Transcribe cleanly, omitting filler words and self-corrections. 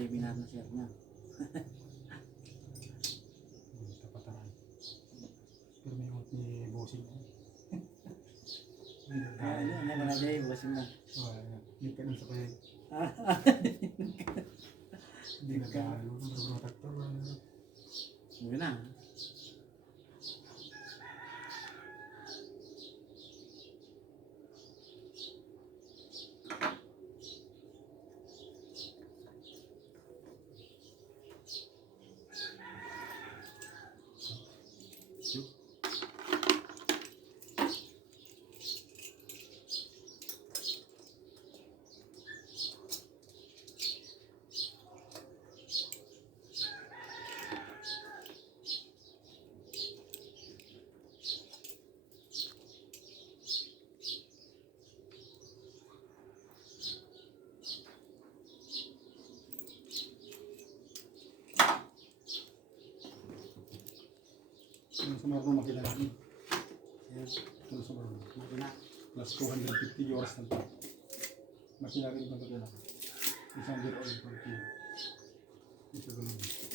seminar na sir niya. Tapatan. Pero may hot ni bossing. Ano na dyan, bossing na. Hindi ka nun sa kaya. Hindi na ka. Yun na. Yung sa mga makilala niyo. Sir, Yung sa mga makina. plus 250 euros na ito. Makilala niyo ba ito? Isang year old for you. Ito ba naman?